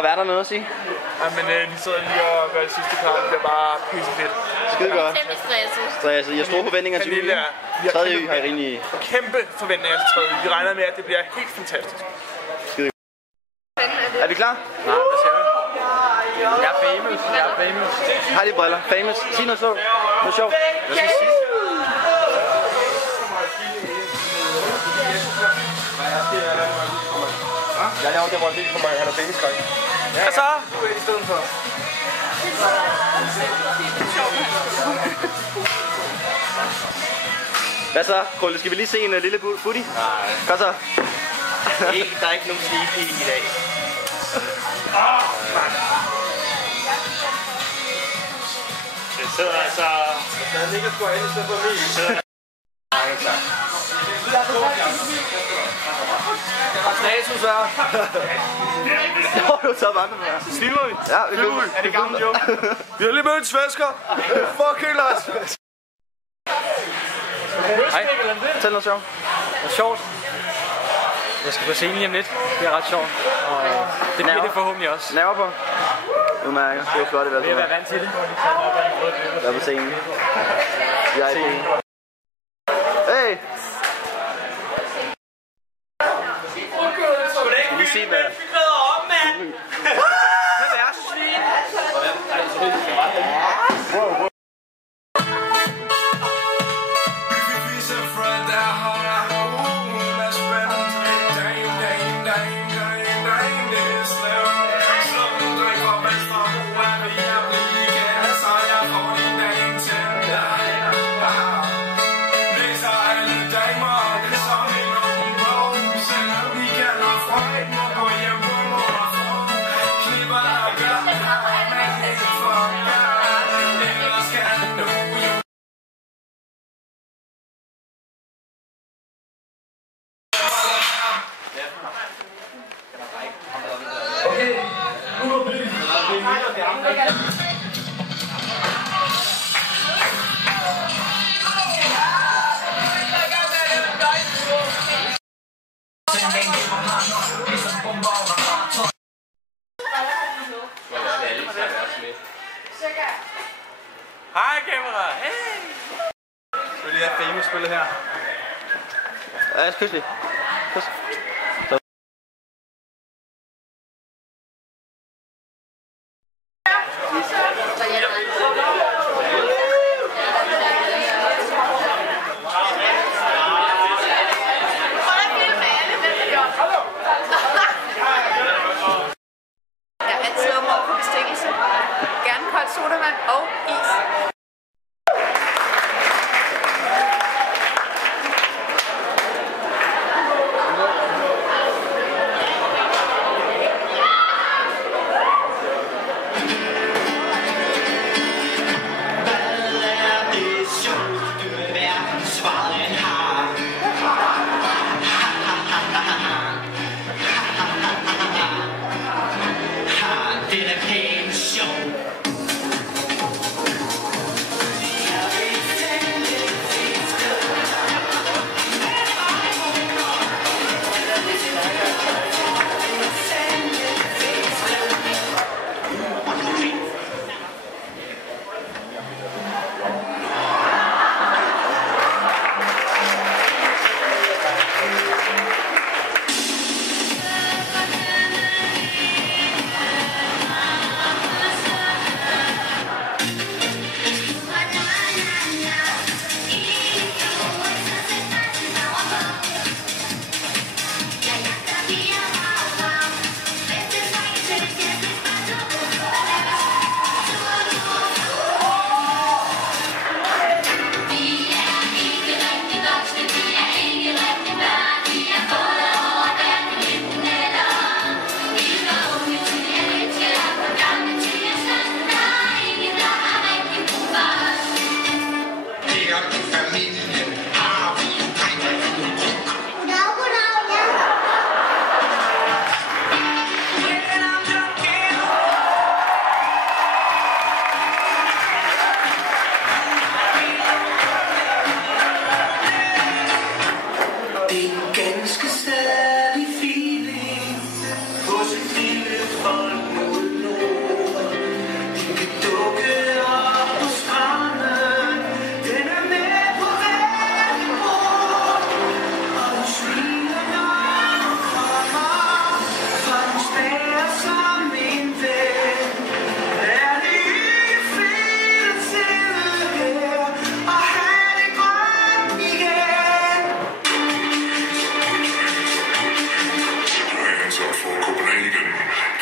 Hvad er der noget at sige? Jamen, vi sidder lige og gør det sidste kamp. Det er bare pissefedt. Skide godt. Stresset. I har store forventninger til ugen. Tredje uge har I rimelig... Kæmpe forventninger til tredje uge. Vi regner med, at det bliver helt fantastisk. Skide godt. Er vi klar? Nej, hvad siger du? Jeg er famous. Har de briller? Famous. Sig noget så. Noget sjovt. Hvad skal jeg sige? Jeg laver det, hvor det kommer, han er famous-gang. Hvad så? Du er i stedet for. Hvad så, Krølle? Skal vi lige se en lille footy? Nej. Kom så. Der er ikke nogen sleepy i dag. Det sidder altså... Han ligger sgu alle stedet for mig. Status er... Du tager vandet med. Sliver vi? Ja, vi går. Er det gammel joke? Vi har lige mødt en svensker. Fuck Lars. Hej. Tæl noget sjovt. Det er sjovt. Jeg skal på scenen lige om lidt. Det er ret sjovt. Og det bliver det forhåbentlig også. Nerver på. Udmærket. Det er flot i hvert fald. Jeg er vant til det. Jeg er på scenen. Jeg er i scenen. Hey! Skal vi se hvad? Hej kamera, hey! Så vil jeg have famous spillet her. Ja, kys lige. Kys. Gerne koldt sodavand og is.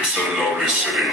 It's a lonely city.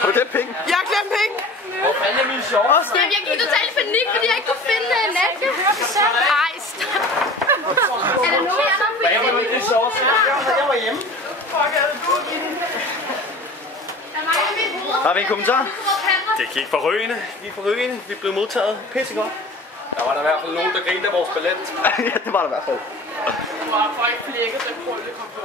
Har du glemt penge? Jeg har glemt penge! Hvor fanden er min sjov? Jamen, jeg gik totalt i panik, fordi jeg ikke kunne finde Nadia. Nej, stop. Er der nogen af jer, der har Jeg var ikke det sjovt. Jeg var hjemme. Har vi en kommentar? Det gik forrygende. Vi blev modtaget pissegodt. Der var der i hvert fald nogen, der grinede af vores ballet. Ja, det var der i hvert fald. Du har folk flækket, der krølle kom på.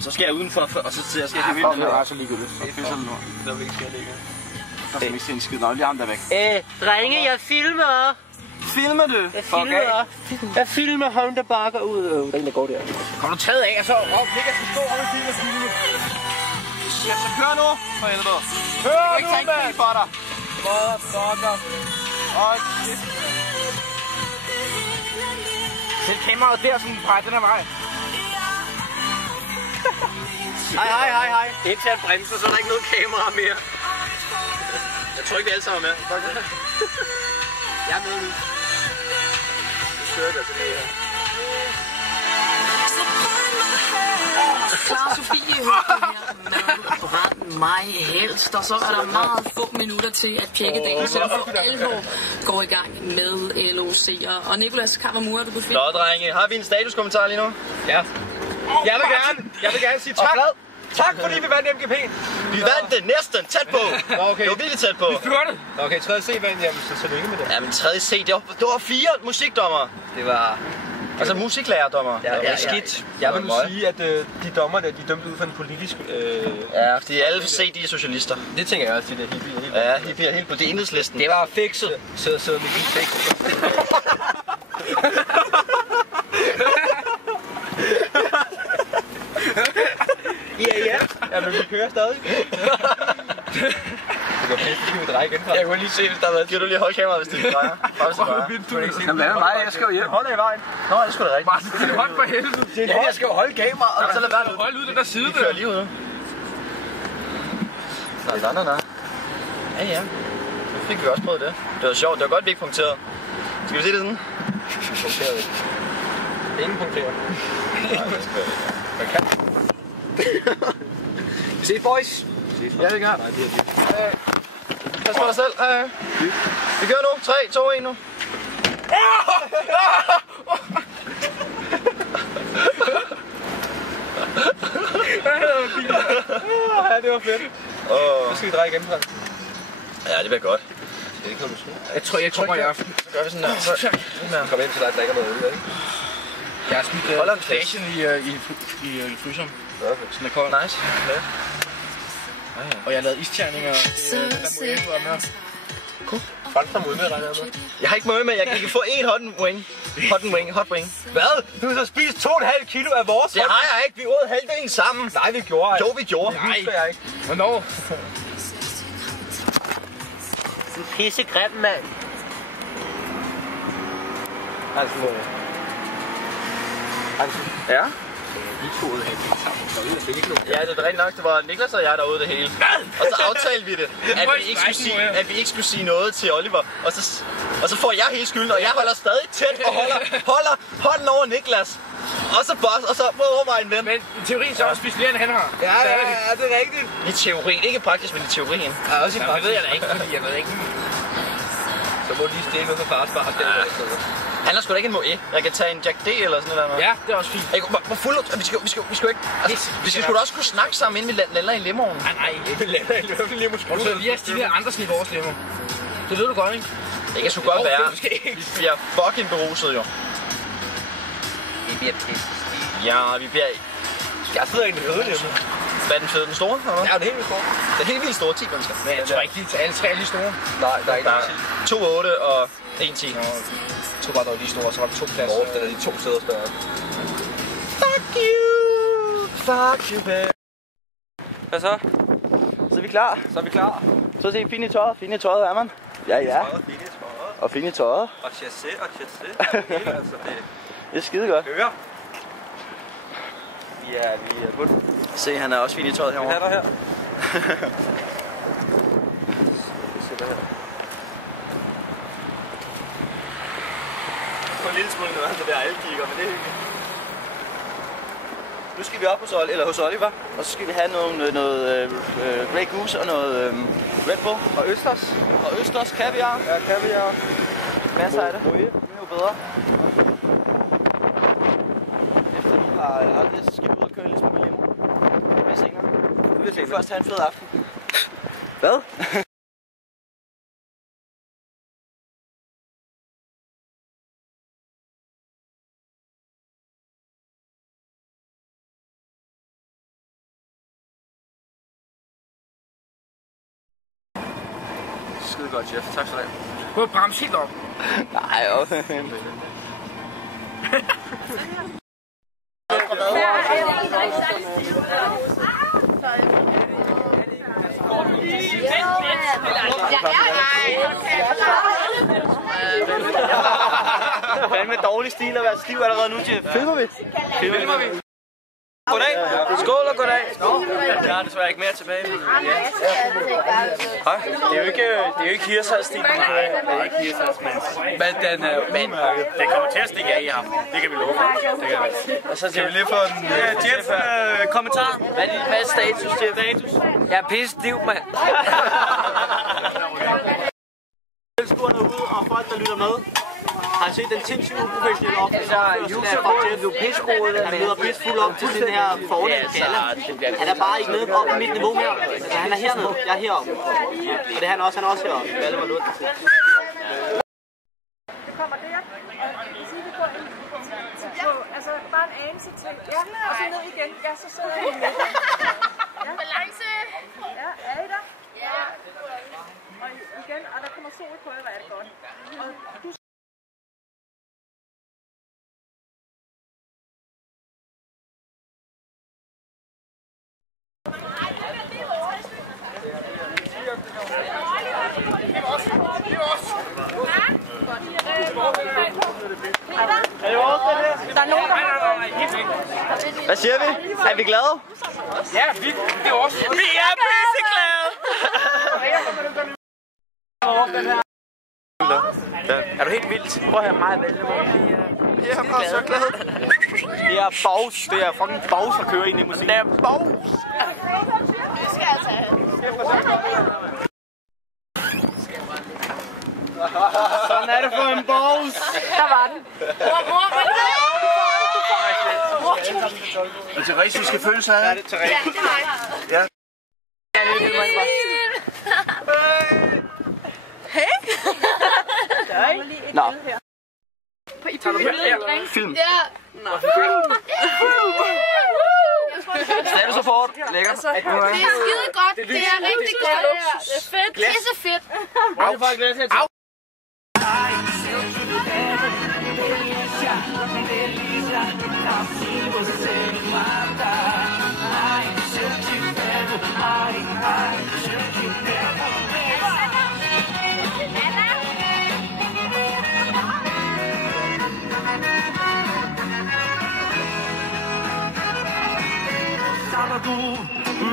Så skal jeg udenfor, og så skal jeg det vildt. Det er så ligegyldigt. Det er sådan noget. Der vil ikke ske det. Der skal vi se en skid. Nå, lige ham der væk. Drenge, jeg filmer. Filmer du? Jeg filmer ham, der bakker ud. Den der går der. Kom du taget af, og så ligger den stå og filme. Ja, så kør nu, for helvede. Kør nu, ikke tage en krig for dig. Motherfucker. Shit. Sæt kameraet der, som peger den her vej. Hej. Indtil han bremser, så er der ikke noget kamera mere. Jeg tror ikke, vi alle sammen er med. Jeg er med nu. sidder der, så det er... Clara Sofie hørte her med Brænd mig helst, og så er der meget få minutter til, at pjekkedagen så for alvor går i gang med LOC'er. Og Nicolas Kammermure, du kunne finde... Nå, drenge, har vi en statuskommentar lige nu? Ja. Jeg vil gerne sige tak. Tak fordi vi vandt MGP. Vi vandt det næsten tæt på. Okay. Det var virkelig tæt på. Vi førte. Okay, 3. C vandt, jamen så lykke med det. Ja, men 3. C, det var 4 musikdommer. Det var... Altså musiklærerdommer. Ja, skidt. Jeg vil nu sige, at de dommer der, de er dømt ud for en politisk... Ja, fordi alle C, de er socialister. Det tænker jeg også, det er hippie. Ja, hippie er helt på det enhedslisten. Det var fikset. Så med de fikset. Ja. Ja, men vi kører stadig. Det går fedt, vi skal dreje igen fra. Jeg kunne lige se, hvis der har været... Kan du lige holde kameraet, hvis det drejer? Jamen, hvad med mig? Jeg skal jo hjem. Hold i vejen. Nå, det skulle da rigtigt. Martin, hold for helvede. Ja, jeg skal jo holde kameraet. Jamen, så lad være nu. Hold ud den der side. Vi kører lige ud nu. Nå. Ja. Nu fik vi også prøvet det. Det var sjovt. Det var godt, vi ikke punkterede. Skal vi se det sådan? Vi punkterede ikke. Ingen punkterer. Nej, det skal vi ikke. Man kan. Se, boys. Ja, det gør. Nej, det er det. Pas på dig selv. Vi kører nu. 3, 2, 1 nu. Ja, det var fedt. Nu skal vi dreje igen, Frans. Ja, det bliver godt. Det er ikke noget, du skal. Jeg tror i aften. Så gør vi sådan der. Så kom ind til dig og drikker noget øl, ikke? Jeg har smidt station i fryseren. Sådan er koldt. Nice. Ja. Og jeg har lavet isterninger. Der må jeg være med. Cool. Frans har med, regner jeg med. Jeg har ikke med, men jeg kan ikke få en hot wing. Hvad? Du har så spist 2,5 kilo af vores. Det har jeg ikke. Vi åd halvdelen sammen. Nej, vi gjorde ikke. Jo, vi gjorde. Nej, det jeg ikke. Hvornår? En pissegrim, mand. Ja? Vi tog det helt sammen. Ja, det er rigtigt nok. Det var Niklas og jeg, der ude det hele. Og så aftalte vi det, at vi ikke skulle sige noget til Oliver. Og så får jeg hele skylden, og jeg holder stadig tæt og holder hånden over Niklas. Og så over mig en ven. Men i teorien så har jeg spist flere, end han har. Ja, det er rigtigt. I teorien, ikke praktisk, men i teorien. Ja, også i praktisk. Det ved jeg da ikke, fordi jeg ved ikke. Så må du lige stille noget for fars bar. Han har sgu da ikke en moe. Jeg kan tage en Jack D eller sådan noget. Ja, det er også fint. Hvor fuld vi skal ikke... Altså, vi skal sgu da også kunne snakke sammen, inden vi lander i limoen. Nej, ikke lander i limoen. Så vi har stillet andre i vores limo. Det ved du godt, ikke? Det kan sgu godt være. Vi bliver fucking beruset, jo. Vi bliver pisse. Ja, vi bliver... Jeg sidder i en fede limo. Hvad er den fede? Den store? Eller? Ja, det er helt vildt store. Det er helt vildt store 10 mennesker. Men jeg tror ikke, alle tre er lige store. Nej, der er ikke 2, 8 og 1, 10. Jeg tror bare, der var lige store, så var der 2 pladser. Der er de 2 sæder større. Fuck you, babe. Hvad så? Så er vi klar. Så se fine i tøjet, er man? Ja. Og fine i tøjet. Og chassé. Altså, det er skide godt. Kører. Vi er på. Se, han er også fin i tøjet herovre. Vi er der her. På en lille smule noget, der alle kigger, men det er hyggeligt. Nu skal vi op hos Oliver, og så skal vi have noget Grey Goose og noget Red Bull. Og Østers kaviar. Ja, kaviar. Masser af det. Det er jo bedre. Efter vi har det, så skal vi ud og køre lidt smule limo. Det bliver senere. Nu vil vi først have en fed aften. Hvad? Skide godt, Jeff. Tak skal du have. Prøv at bremse helt op. Nej, jo. Hvad med dårlig stil at være stiv allerede nu, Jeff? Filmer vi? Goddag. Skål og goddag. Jeg har desværre ikke mere tilbage. Hej. Det er jo ikke Hirtshals-stil. Det er ikke Hirtshals, men det kommer til at stikke af i ham. Det kan vi love for. Det kan vi. Og så skal vi lige få en Jeff kommentar. Hvad er status, Jeff? Jeg er pisse stiv, mand. Tilskuerne ude og folk, der lytter med. Har I set den sindssygt uprofessionelle opgave? Du er pissegroet. Han møder pisse fuld op til den her fornemme galla. Han er bare ikke med op på mit niveau mere. Altså, han er hernede. Jeg er heroppe. Og det er han også. Han er også heroppe. Alle var lukket. Det kommer der, og hvis I vil gå ind på, altså bare en anelse til, ja, og så ned igen, ja, så sidder I med. Ja. Balance! Ja, er I der? Ja. Og igen, og der kommer sol på, hvor er det godt. Og du Der er nogen, der Hvad siger vi? Er vi glade? Ja, vi er også. Vi er pisseglade! Er du helt vildt? Prøv at have meget vælge mig. Jeg er bare så glad. Det er bags. Det er fucking bags at køre ind i musik. Det er bags. Det skal altså have. Sådan er det for en bags. Der var den. Mor, Og Therese, vi skal følge sig ad. ja, det er mig. Ja. Nå. Film. Ja. Status så fort. Lækker. Det er skide godt. Det er rigtig godt. Det er fedt. Det er så fedt.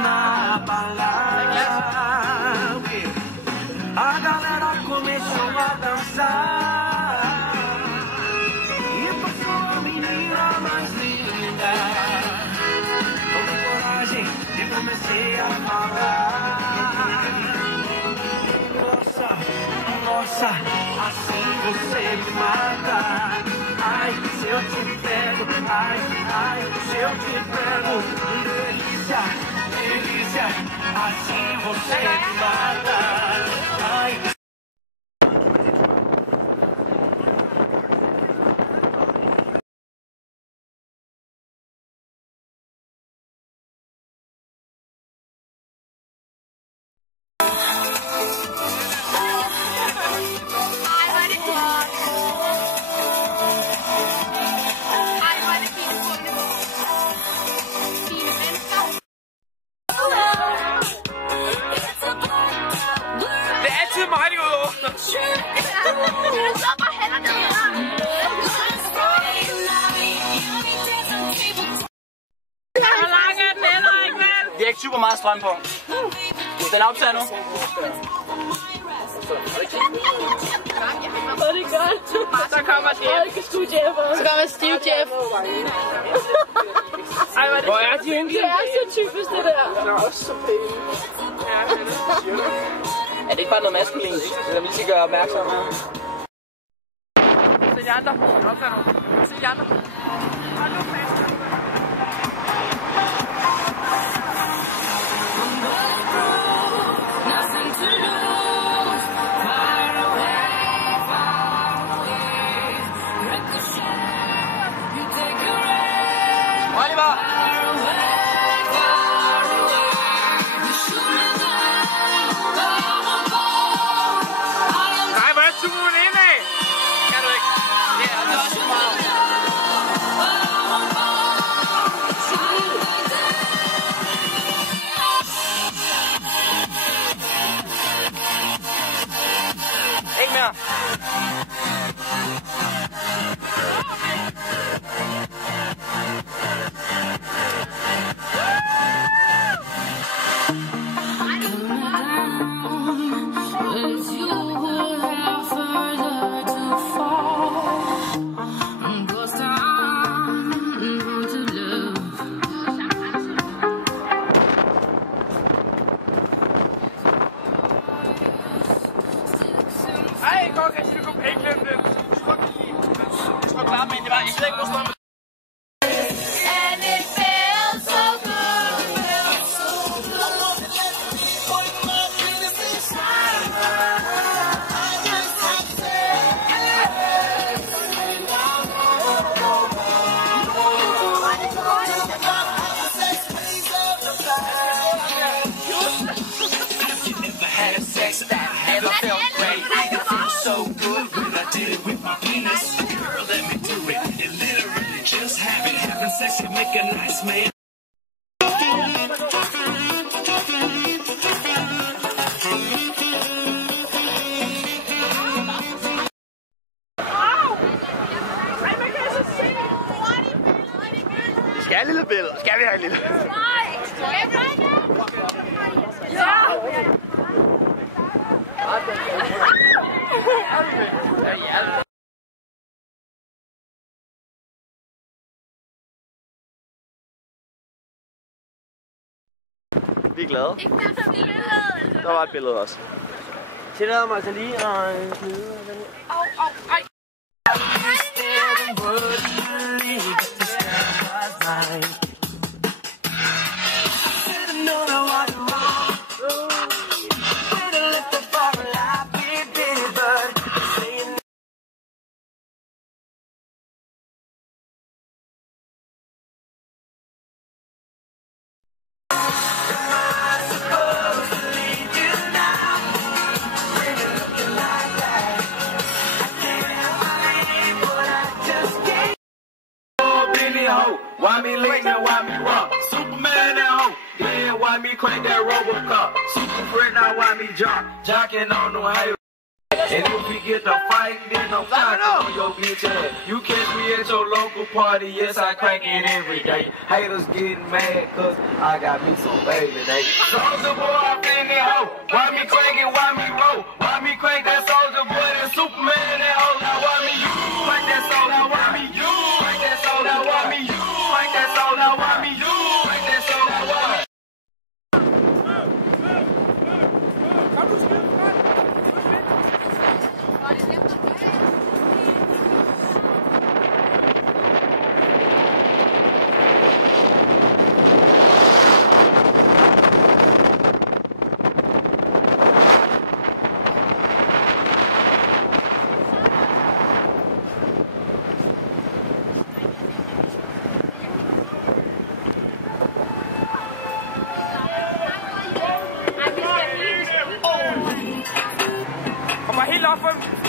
Na balada, a galera começou a dançar e passou a menina mais linda. Tomei coragem e comecei a falar. Nossa, nossa, assim você me mata. Ai, se eu te pego, ai, ai, se eu te pego. Delícia, delícia, assim você me mata. Ai. Vi har ikke super meget strøm på. Den er optaget nu. Det er godt. Så kommer Jeff. Så kommer Steve Jeff. Ej, hvor er de egentlig? Det er så typisk det der. Han er også så pæn. Ja, han er Er det ikke bare noget maskulin, eller vi skal gøre opmærksom her? Se de andre. Optag nu. Se de andre. Hold nu fast. Oliver! Nej, hvor er turen indad? Kan du ikke? Ja, det er også meget. Ikke mere. with my penis. Girl, let me do it. It literally just happened. Having sex can make a nice man. Vi skal have et lille billede. Skal vi have et lille? Nej! Ja! Vi er glade. Der var et billede også. Tillader mig altså lige at smide den her. Ej! Why me lean and why me rock? Superman that hoe. Yeah, why me crank that Robocop? Super friend now why me jocking on the highway. And if we get the fight, then I'm fighting on your bitch ass. You catch me at your local party, yes I crank it every day. Haters getting mad cause I got me some baby day. Soldier boy, I'm in that hoe. Why me crank it, why me roll? Why me crank that soldier boy, that Superman that hoe? Now why me you? Crank that soul, now why me you? Crank that soul, now why me you? Crank that soul, now why me you? Crank that soul, now why me?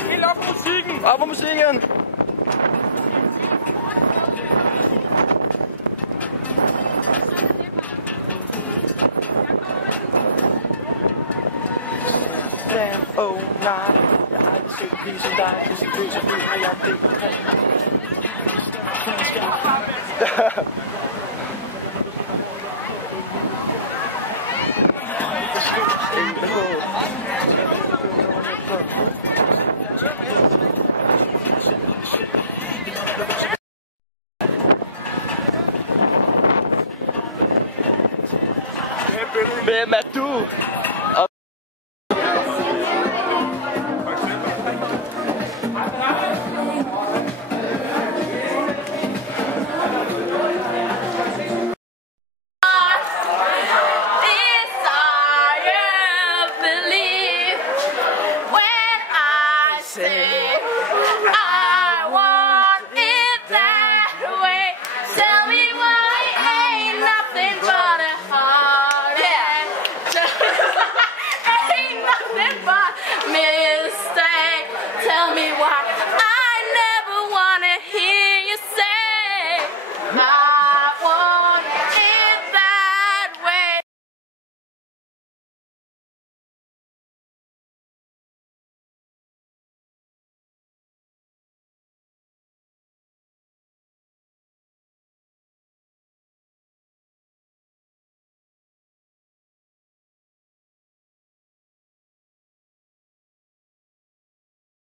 Helt op på musikken! Op på musikken! Damn, oh nej, jeg har aldrig set en pige som dig. Hvis jeg føler sig fuld, og jeg er det omkring. Hvem er du?